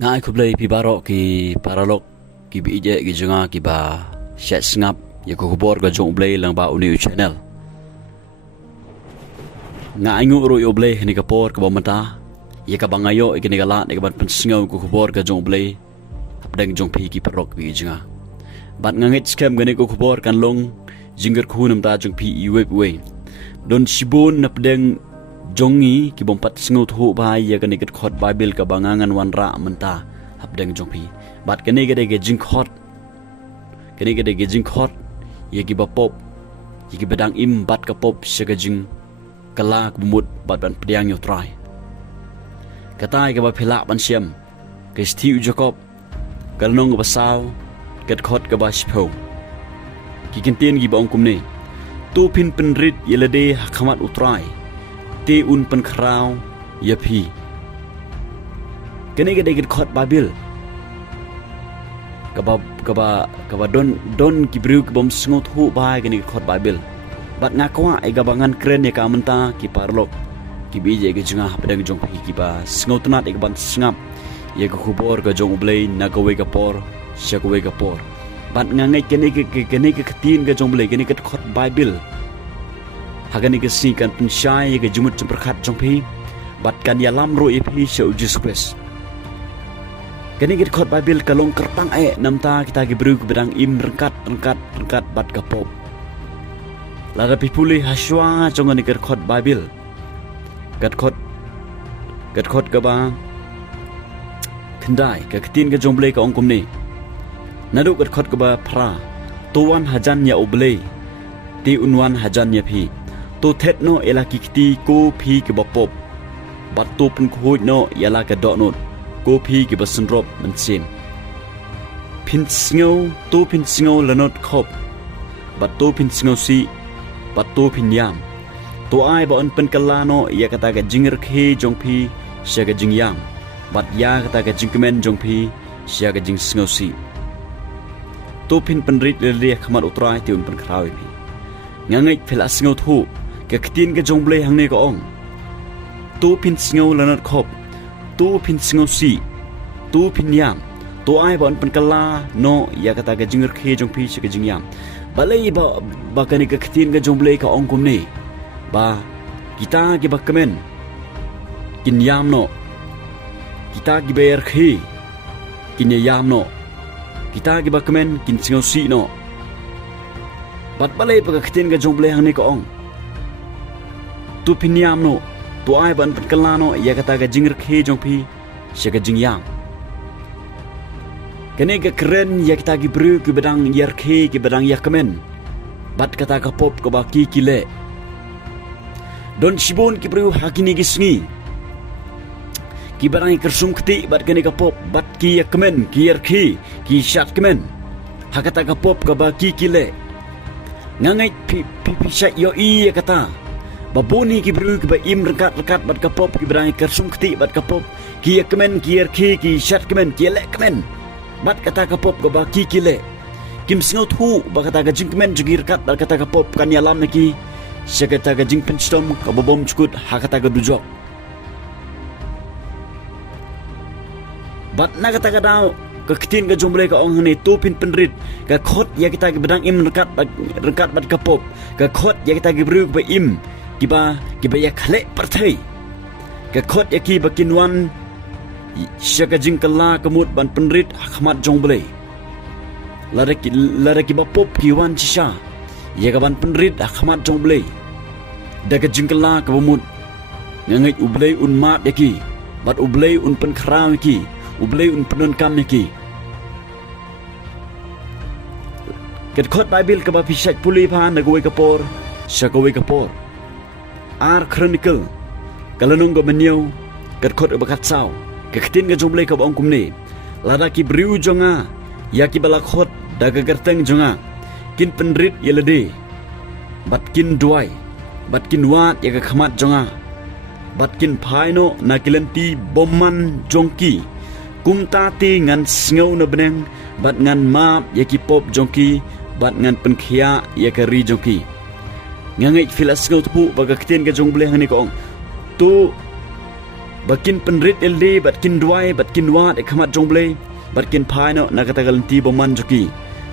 Ngai kublai pi barok ki oaralok ki bije ki jonga ki ba shat sngap ya ko kubor ga jong blai lang ba uni channel. Ngai ngu ro yo blai ni ka por ka ba mata ya ka bangayo ikini ka lat ni ka ban pensngau ko kubor ga jong blai apdang jong pi ki parok bi jonga. Bat ngangit scam gani ko kubor kan long jingger khunam ta jong pi iweb we. Don sibon napdang jongi ki bompat sngut hu ba ya kani ket khot bible ka bangangan wan ra menta habdeng jongpi bat kani gede ge jingkhot ya ki bapop ya ki bedang im bat ka pop sega jing kala kumut bat ban pediang yo try katai ka ba phila ban siam ke stiu Jakob kalnong ba saw ket khot ka ba shpo ki kintien gi ba ong kumne tu Pynrit yelade hakhamat utrai te un pynkhraw ya phi kene gede khot babil kaba don kibriu kibom sngot hu ba kene khot babil bat ngakwa ai gabangan kren ya ka menta ki parlok ki bije ge junga pedang jong phi ki ba sngot nat ek ban sngap ya ko khubor ga jong blai na ko we ga por sha ko we ga por bat ngangai kene ke khatin ga jong blai kene ke khot babil hagani ke si kan pensyai ke jumut perkhat jongpi bat kan ya lam ro ipi show Jesus Christ kani ke khot bible kalong kertang ai namta kita ge bru ke bedang im rengkat bat kapop lara pipuli haswa jongani ke khot bible kat khot ke ba kendai ke ketin ke jomble ka ongkum ni nadu kat khot ke ba phra tuan hajan ya oblei ti unwan hajan ya phi tu thet no ela kikti ko phi ke bapop bat tu pun khoi no yala ka do no ko phi ke basenrop mansin pin sngo lanot khop bat tu pin sngo si bat tu pin yam tu ai ba on pen kala no ya kata ka jinger khe jong phi sha ka jing yam bat ya kata ka jingmen jong phi sha ka jing sngo si tu Pynrit le khamat utrai ti un pen khrawi phi ngangai phela sngo thu ke ketin ke jongble hangne ko ong tu pin sngo lanat khop tu pin sngo si tu pin yam tu ai bon pen kala no ya kata ke jinger khe jong phi ke jing yam balai ba kani ke ketin ke jongble ka ong kum ni ba kita ke bakmen kin yam no kita ke ber khe kin yam no kita ke bakmen kin sngo si no bat balai ba ketin ke jongble hangne ko ong tu pinyam no tu ai ban kalano ya kata ga jingr khe jong phi sega jingyang kene ga kren ya kata gi bru ki bedang yar khe ki bedang ya kemen bat kata ka pop ko ba ki kile don shibon ki bru hakini gi sngi ki bedang kersum kti bat kene ka pop bat ki ya kemen ki yar khe ki shat kemen hakata ka pop ka ba ki kile ngangai pi shat yo i ya kata babuni ki bru ki ba im rekat bat kapop ki berang kersum kti bat kapop ki yakmen ki yerki ki shat kemen ki lek kemen bat kata kapop ko ba ki kile kim sngot hu ba kata ga jingmen jugir kat bat kata kapop kan yalam ki sekata ga jing penstom ka bobom chukut ha kata ga dujok bat na kata ga daw ka ktin ga jomble ka ong ne tu Pynrit ka khot ya kita ga bedang im rekat bat kapop ka khot ya kita ga bru ba im kiba ya khle parthai ka khot ya ki bakinwan shaka jingkala kamut ban Pynrit khmat jongle lara ki ba pop ki wan chisha ya ka ban Pynrit khmat jongle daga jingkala ka bumut ngangai ublei un mat ya ki bat ublei un pynkhraw ki ublei un donkam ki ket khot bible ka ba phisat puli pha na goi ka por shaka goi ka por ar chronicle kalanong go menyo kat khot bakat saw ke ktin ga jomble ka ong kumne lada ki briu jonga ya ki bala khot daga garteng jonga kin Pynrit yelade bat kin duwai bat kin wat ya ka khamat jonga bat kin phaino na kilenti bomman jongki kumta ti ngan sngo na beneng bat ngan map ya ki pop jongki bat ngan pynkhia ya ka ri jongki ngangai filas ngau tu baga kten ga jongle hang ni ko tu bakin Pynrit elde bat Jingduwai bat Kynmaw khamat jongle bat kin phai no na kata galanti boman joki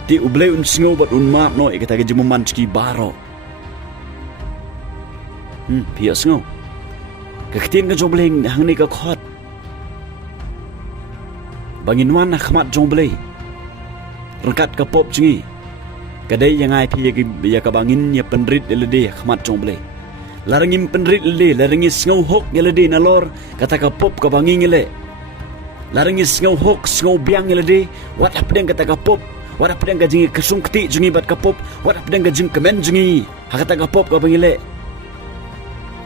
ti uble un singo bat un map no kata ga jimuman joki baro pia singo ka ktin ga jongle hangni ka khot bangin wan na khamat jongle rangkat ka pop jingi kadai yangai phi ya ka bangin ya Pynrit elde khamat jongle larangim Pynrit elde larangis ngau hok elde nalor kata ka pop ka bangin ele larangis ngau hok ngau biang elde wat apdeng kata ka pop wat apdeng ka jingi kesung kti jingi bat ka pop wat apdeng ka jing kemen jingi hakata ka pop ka bangile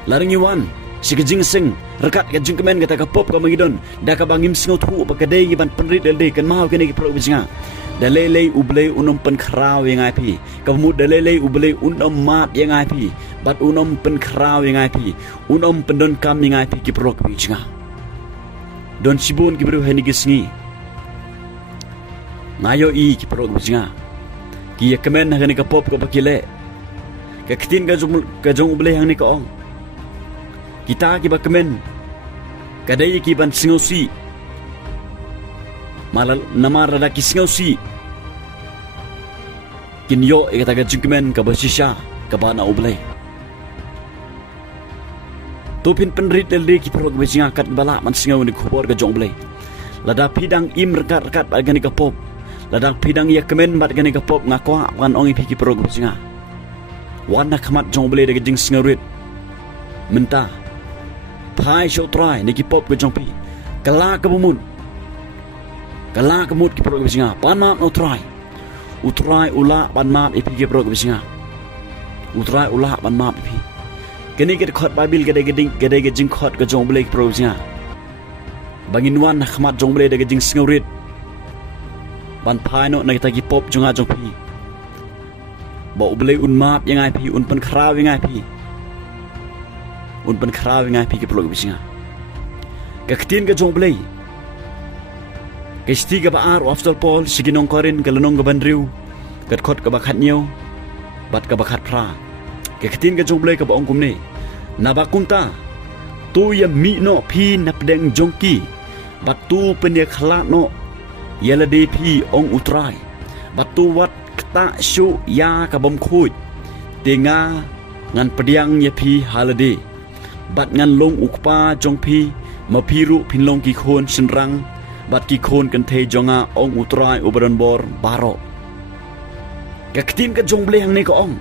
larangi wan si ka jing sing rekat ka jing kemen kata ka pop ka bangidon da ka bangim ngau thu pa kadai ban Pynrit elde kan mau kene ki pro bijinga dalele uble unom pynkhraw yang api kamu dalele uble unom map yang api bat unom pynkhraw yang api unom donkam yang api ki pro bijinga don sibun ki bro hani gisngi ngayo I ki pro bijinga ki ya kemen hani ka pop ka bakile ka ktin ka jong uble hani ka ong kita ki ba kemen kadai ki ban singosi malal namar rada ki singosi kinyo ikata ka jingmen ka basisha ka bana uble tupin Pynrit elde ki pro bijinga kat bala man singaw ni khobor ka jong uble lada pidang im rekat agani ka pop ladang pidang ya kemen bat gani ka pop ngakwa wan ongi phi ki pro bijinga wana khamat jong uble de jing singarit menta phai show try ni ki pop ka jong pi kala ka bumun kala ka mut ki pro bijinga panma no try utrai ula ban map ipi ki pro bijinga utrai ula ban map ipi kini ke khot babil gede jingkhot ka jong uble ki pro bijinga bangin wan khamat jong uble de jing singarit ban phai no na ta ki pop junga jong pi ba uble un map yang ai pi un pynkhraw yang ai pi un pynkhraw yang ai pi ki pro bijinga ka ktin ka jong uble kesti ka baar after Paul siginong korin kalanong ka bandriu kat khot ka bakhat nyo bat ka bakhat phra ke ktin ka jong uble ka baong kumne nabakunta tu ya mi no phi napdeng jongki bat tu penya khla no yalade phi ong utrai batu wat kta shu ya ka bom khuj tenga ngan pediang ye phi halade bat ngan long ukpa jong phi ma phiru phinlong ki khon sinrang bat ki khon kan the jonga ong utrai ubran bor baro ka ktin ka jong ble hang ne ko ong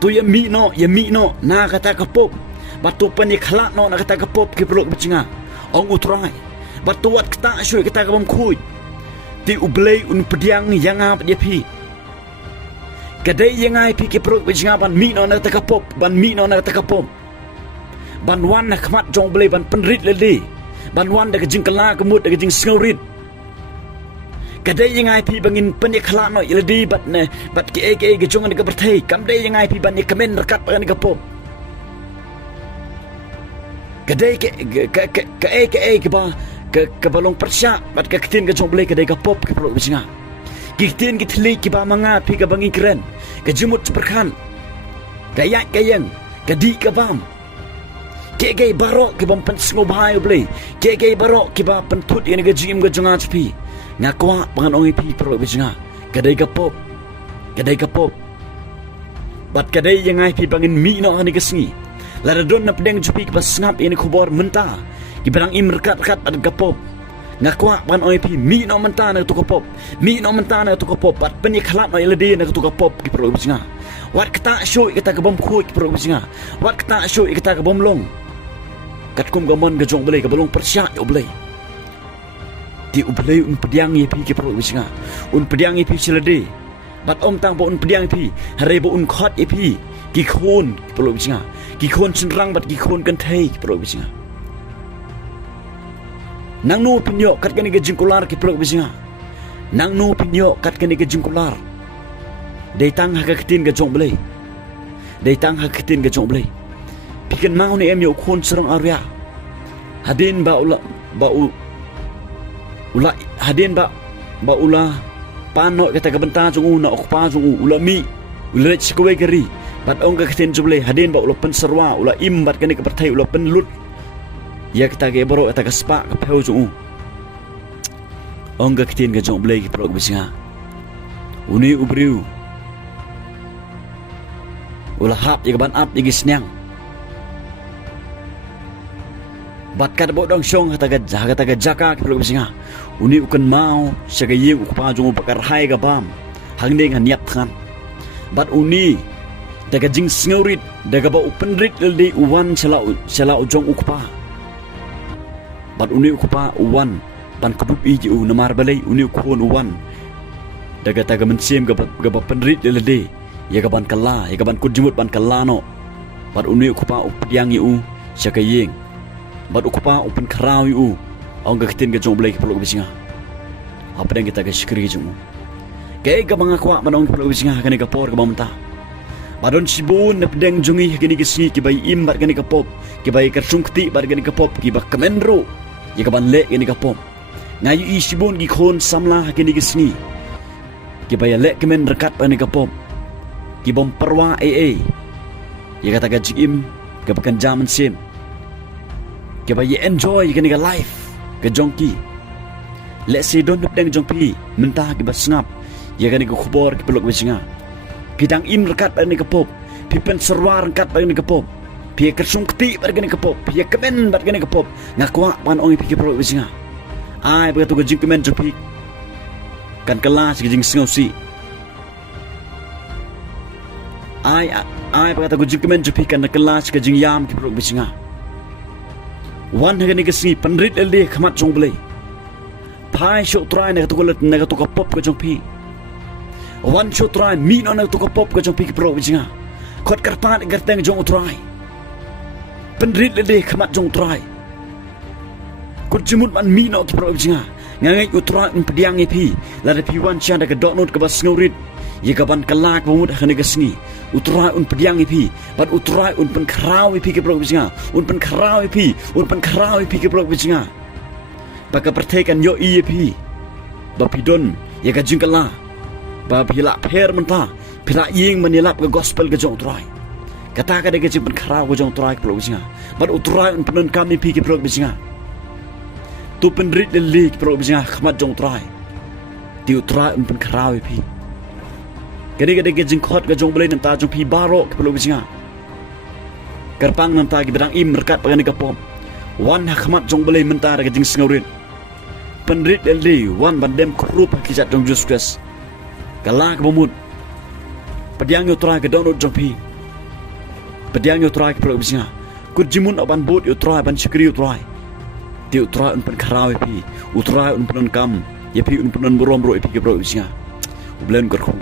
tu ye mi no na kata ka pop batu pani khla no na kata ka pop ki prok bichinga ong utrai batu wat kta shu kata ka bom khuj ti ublei un pediang yanga dia phi kadai yangai phi ke pro bijinga ban mi no na ta kapop ban mi no na ta kapop ban wan na khmat jong blei ban Pynrit lele ban wan da jing kala kemut da jing sngorit kadai yangai phi bangin pen khla no iladi bat ke jong da ka berthai kam dai yangai phi ban kemen rekat ban kapop kadai ke ba ke balong persya bat ka ktin ka jong blei kadai ka pop ke pro bijinga kiktin ki thli ki ba manga phi ka bangi kren ka jumut perkhan ka ya ka yang ka di ka bam ke baro ki bam pen sngo bhai blei ke baro ki ba pen thut ini ka jim ka jonga phi ngakwa pangan ongi phi pro bijinga kadai ka pop bat kadai yangai phi bangin mi no ani ka sngi la don na pedeng jupi ka sngap ini khobor menta ki barang im rekat ad ka pop ngakwa ban oi pi mi no menta na tu pop bat pen khlat no ilade na tu pop ki pro bijinga wat kata shu kita ka bom khu ki pro bijinga wat kata shu kita ka bom long kat kum ga mon ga jong blei ka balong persya yo blei ti ublei un pediang ye pi ki pro bijinga un pediang ye pi silade bat om tang bo un pediang pi hare bo un khot ye pi ki khon ki pro bijinga ki khon sinrang bat ki khon kan thai ki pro bijinga nang no pinyo kat kani ke jingkular ki pro bijinga nang no pinyo kat kani ke jingkular dei tang ha ka ktin ga jong blei pikan mau ni em yo khon serang arya hadin ba ula hadin ba ula pano kata ka benta jong na okpa jong ula mi ula chikwe kari bat ong ka ktin jong blei hadin ba ula pen serwa ula im bat kani ka perthai ula pen lut ya kita ge boro ta gaspa ka pheu ju ong ga kitin ga jong blai ki pro bisinga uni ubriu ulah hap ya ban ap ya gisnyang bat ka bo dong shong ta ga jaka ki pro bisinga uni ukan mau syaga yeng ukpa jong bakar hai ga bam hangdeng han yap khan bat uni daga jing sngorit daga ba Pynrit ldi uwan sela ujong ukpa bat uni ukpa uwan pan kudup iji u namar balai uni ukon uwan daga taga mensim ga Pynrit ldi ya ga ban kala ya ga ban kujimut ban kala no bat uni ukpa updiang u syaga yeng bat ukpa pynkhraw u ong ga kitin ga jong blai kepelok bisinga apa yang kita ga syukri jong kay ga mga kwa manong kepelok bisinga kani ga por ga mamta badon sibun na pedeng jungi gini gesi kibai imbat gani kapop kibai kersungkti bar gani kapop kiba kemenro ya kaban le gani kapop ngayu i sibun gi khon samla gini gesni kibai le kemen rekat gani kapop kibom perwa ya kata gajim kebakan jaman sim kibai enjoy gani ga life ke jongki le si don pedeng jongpi mentah kiba sngap ya gani ga khubor kepelok bisinga Pidang im rekat bar ni kapop, pipen serwar rekat bar ni kapop, pia kersungkti bar ni kapop, pia kemen bar ni kapop, ngakwa pan ongi pikir pro bisinga. Ai berkatu gajing kemen jopik, kan kelas gajing singausi. Ai berkatu gajing kemen jopik kan kelas gajing yam ki pro bisinga. Wan hagani gasi Pynrit ldi khamat jong blai. Pai shok try na katu kapop gajong pi. Wan shot try mi no na to pop ka jong pik pro bisinga khot karpan garteng jong try Pynrit lede khamat jong try kut jimut man mi no ki pro bisinga ngangai utra un pediang pi la de pi wan chan da ka dot not ka bas ngaurit ye ka ban kalak bumut khane ka sngi utra un pediang pi bat utra un pynkhraw pi ki pro bisinga un pynkhraw pi ki pro bisinga baka pertekan yo i pi ba pidon ye ka jingkala ba pila pher menta pila ying menilap ke gospel ke jong trai kata ka de ke jing pynkhraw ke jong trai pro bisinga bat utrai un penon kami pi ke pro bisinga tu Pynrit lli ke pro bisinga khmat jong trai ti utrai un pynkhraw pi kede ke jingkhot ke jong blai nam ta jong pi baro ke pro bisinga karpang nam ta ki bedang im rekat pagani ka pom wan khmat jong blai menta ke jing sngorin Pynrit lli wan bandem krup ki jat jong juskas kalak bumut pediang yo try ke download jompi pediang yo try ke pro bisinga kut jimun aban bot yo try ban sikri yo try ti yo try un pynkhraw pi utray un penon kam ye pi un penon borom ro pi ke pro bisinga ublen kor khong